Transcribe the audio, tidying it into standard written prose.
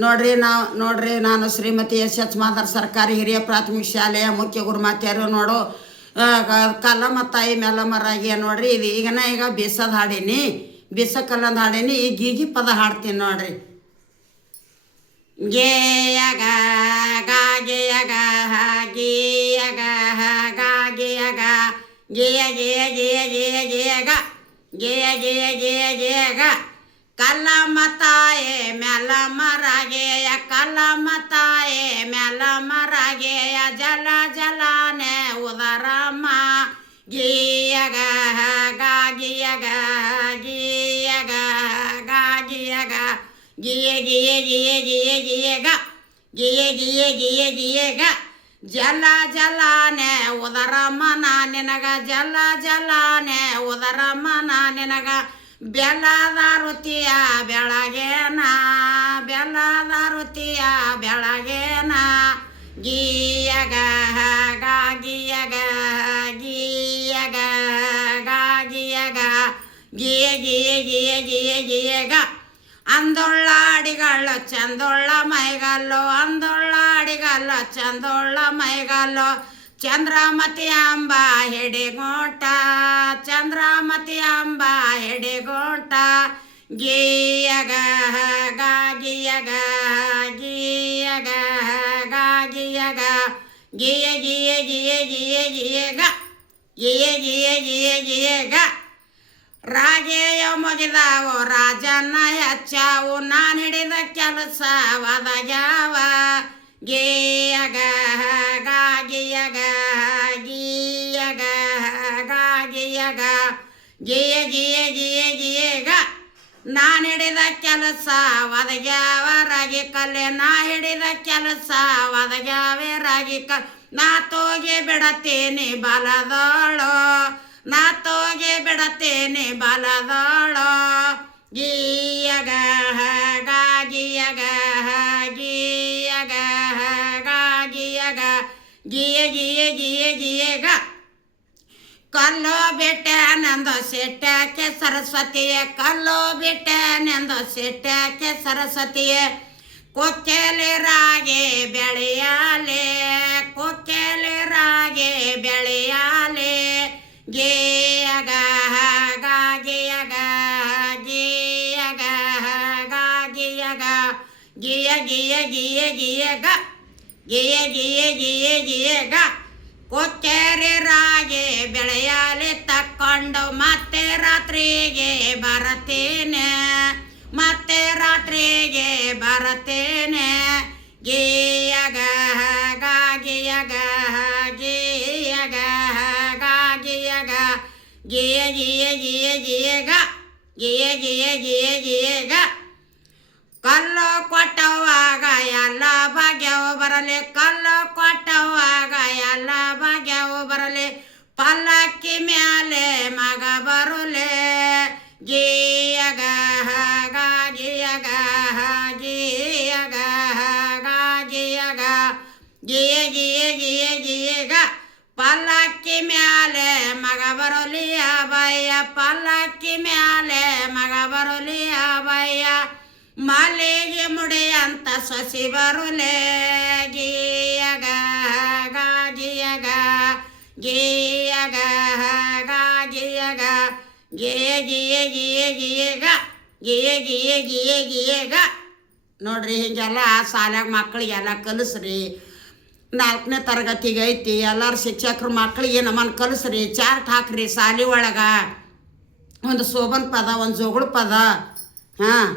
ನೋಡ್ರಿ ನಾನು ಶ್ರೀಮತಿ ಎಸ್ ಮಾದರ್ ಸರ್ಕಾರಿ ಹಿರಿಯ ಪ್ರಾಥಮಿಕ ಶಾಲೆಯ ಮುಖ್ಯ ಗುರುಮಾತೆಯರು ನೋಡು ಕಲ್ಲಮ್ಮ ತಾಯಿ ಮೆಲ್ಲಮ್ಮರಾಗಿ ನೋಡ್ರಿ ಇದು ಈಗ ಬಿಸದ ಹಾಡೀನಿ ಬಿಸಕಲ್ಲಂದು ಹಾಡೀನಿ ಈಗ ಗೀಗಿ ಪದ ಹಾಡ್ತೀನಿ ನೋಡ್ರಿ. ಗೇಯಗ ಗಾಗೆಯಗ ಗೀಯಗ ಗಾಗೆಯಗ ಗೇಯ ಗೇಯ ಗೇಯ ಗೇಯ ಗೇಯಗ ಗೇಯ ಗೇಯ ಗೇಯ ಗೇಯಗ ಕಲ್ಲಮ್ಮ ತಾಯೇ ಮೆಲ್ಲಮ್ಮರಾಗೆಯ ಕಲ್ಲಮ್ಮ ತಾಯೇ ಮೆಲ್ಲಮ್ಮರಾಗೆಯ ಜಲ ಜಲಾನೆ ಉದರಮ್ಮ ಗೀಯಗ ಗಾಗಿಯಗ ಗೀಯಗ ಗಾಗಿಯಗ ಗಿಯ ಗಿಯ ಗಿಯ ಗಿಯ ಗಿಯಗ ಗಿಯ ಗಿಯ ಗಿಯ ಗಿಯಗ ಜಲ ಜಲಾನೆ ಉದರಮ್ಮ ನಿನಗ ಜಲ ಜಲಾನೆ ಉದರಮ್ಮ ನಿನಗ ಬೆಲ್ಲದ ರುಚಿಯ ಬೆಳಗೇನ ಬೆಲ್ಲದ ರುಚಿಯ ಬೆಳಗೇನ ಗೀಯಗ ಗಾಗಿಯಗ ಗೀಯಗ ಗಾಗಿಯಗ ಗಿಯ ಗಿಯ ಗಿಯ ಗಿಯ ಗಿಯಗ ಅಂದೊಳ್ಳ ಅಡಿಗಲ್ಲು ಚಂದೊಳ್ಳ ಮೈಗಲ್ಲು ಅಂದೊಳ್ಳ ಅಡಿಗಲ್ಲು ಚಂದೊಳ್ಳ ಮೈಗಲ್ಲು ಚಂದ್ರಮತಿ ಅಂಬ ಹಿಡಿಗೋಟ ಚಂದ್ರಮತಿ ಅಂಬ ಹಿಡಿಗೋಟ ಗೀಯಗ ಗಾಗಿಯಗ ಗೀಯಗ ಗಾಗಿಯಗ ಗಿಯ ಗಿಯ ಗಿಯ ಗಿಯ ಗಿಯಗ ಗಿಯ ಗಿಯ ಗಿಯ ಗಿಯಗ ರಾಗೆಯ ಮುಗಿದಾವು ರಾಜನ್ನ ಹೆಚ್ಚಾವು ನಾನು ಹಿಡಿದ ಕೆಲಸ ಒದಗ್ಯಾವ ಗೀಯಗ ಗಾಗಿಯಗ ಗೀಯಗ ಗಾಗಿಯಗ ಗಿಯ ಗಿಯ ಗಿಯ ಗಿಯಗ ನಾನು ಹಿಡಿದ ಕೆಲಸ ಒದಗ್ಯಾವ ರಾಗಿ ಕಲ್ಲೆ ನಾ ಹಿಡಿದ ಕೆಲಸ ಒದಗ್ಯಾವೆ ರಾಗಿ ಕಲ್ ನಾ ತೋಗಿ ಬಿಡತೀನಿ ಬಲದೋಳು ನಾ ತೋಗಿ ಬಿಡತೀನಿ ಬಲದೋಳು ಗೀಯಗ ಗಾಗಿಯಗ ಗೀಯಗ ಗಾಗಿಯಗ ಗಿಯ ಗಿಯ ಗಿಯ ಗಿಯಗ ಕಲ್ಲು ಬಿಟ್ಟೆನೆಂದು ಸಿಟ್ಟಕ್ಕೆ ಸರಸ್ವತಿಯೇ ಕಲ್ಲು ಬಿಟ್ಟೆನೆಂದು ಸಿಟ್ಟಕ್ಕೆ ಸರಸ್ವತಿಯೇ ಕೊಕ್ಕೆಲಿ ರಾಗಿ ಬೆಳೆಯಾಲೆ ಕೊಕ್ಕೆಲಿ ರಾಗಿ ಬೆಳೆಯಾಲೆ ಗೀಯಗ ಗಾಗಿಯಗ ಗೀಯಗ ಗಾಗಿಯಗ ಗಿಯ ಗಿಯ ಗಿಯ ಗಿಯಗ ಗಿಯ ಗಿಯ ಗಿಯ ಗಿಯಗ ಕೊಕ್ಕೇರಿ ರಾಗಿ ಬೆಳೆಯಲಿ ತಕ್ಕೊಂಡು ಮತ್ತೆ ರಾತ್ರಿಗೆ ಬರತೇನೆ ಮತ್ತೆ ರಾತ್ರಿಗೆ ಬರತೇನೆ ಗೀಯಗ ಗಾಗಿಯಗ ಗೀಯಗ ಗಾಗಿಯಗ ಗಿಯ ಗಿಯ ಗಿಯ ಗಿಯಗ ಗಿಯ ಗಿಯ ಗಿಯ ಗಿಯಗ ಕಲ್ಲು ಕೊಟ್ಟವಾಗ ಎಲ್ಲ ಭಾಗ್ಯವು ಬರಲಿ ಕಲ್ಲು ಕೊಟ್ಟವಾಗ ಎಲ್ಲ ಭಾಗ್ಯವು ಬರಲಿ ಪಲ್ಲಕ್ಕಿ ಮ್ಯಾಲೆ ಮಗ ಬರುಲೆ ಗೀಯಗ ಗಾಗಿಯಗ ಗೀಯಗ ಗಾಗಿಯಗ ಗಿಯ ಗಿಯ ಗಿಯ ಗಿಯಗ ಪಲ್ಲಕ್ಕಿ ಮ್ಯಾಲೆ ಮಗ ಬರುಲಿ ಅಭಯ ಪಲ್ಲಕ್ಕಿ ಮ್ಯಾಲೆ ಮಗ ಬರುಲಿ ಅಭಯ ಮಲ್ಲಿಗೆ ಮುಡಿಯಂತ ಸೊಸಿ ಬರುಲೆ ಗೀಯಗ ಗಾಗಿಯಗ ಗೀಯಗ ಗಾಗಿಯಗ ಗಿಯ ಗಿಯ ಗಿಯ ಗಿಯಗ ಗಿಯ ಗಿಯ ಗಿಯ ಗಿಯಗ ನೋಡ್ರಿ ಹಿಂಗೆಲ್ಲ ಶಾಲ್ಯಾಗ ಮಕ್ಕಳಿಗೆಲ್ಲ ಕಲಿಸ್ರಿ 4ನೇ ತರಗತಿಗೆ ಐತಿ ಎಲ್ಲರೂ ಶಿಕ್ಷಕರು ಮಕ್ಕಳಿಗೆ ನಮ್ಮನ್ನು ಕಲಿಸ್ರಿ ಚಾರ್ಟ್ ಹಾಕ್ರಿ ಶಾಲೆ ಒಳಗೆ ಒಂದು ಶೋಭನ್ ಪದ ಒಂದು ಜೋಗುಳ ಪದ ಹಾಂ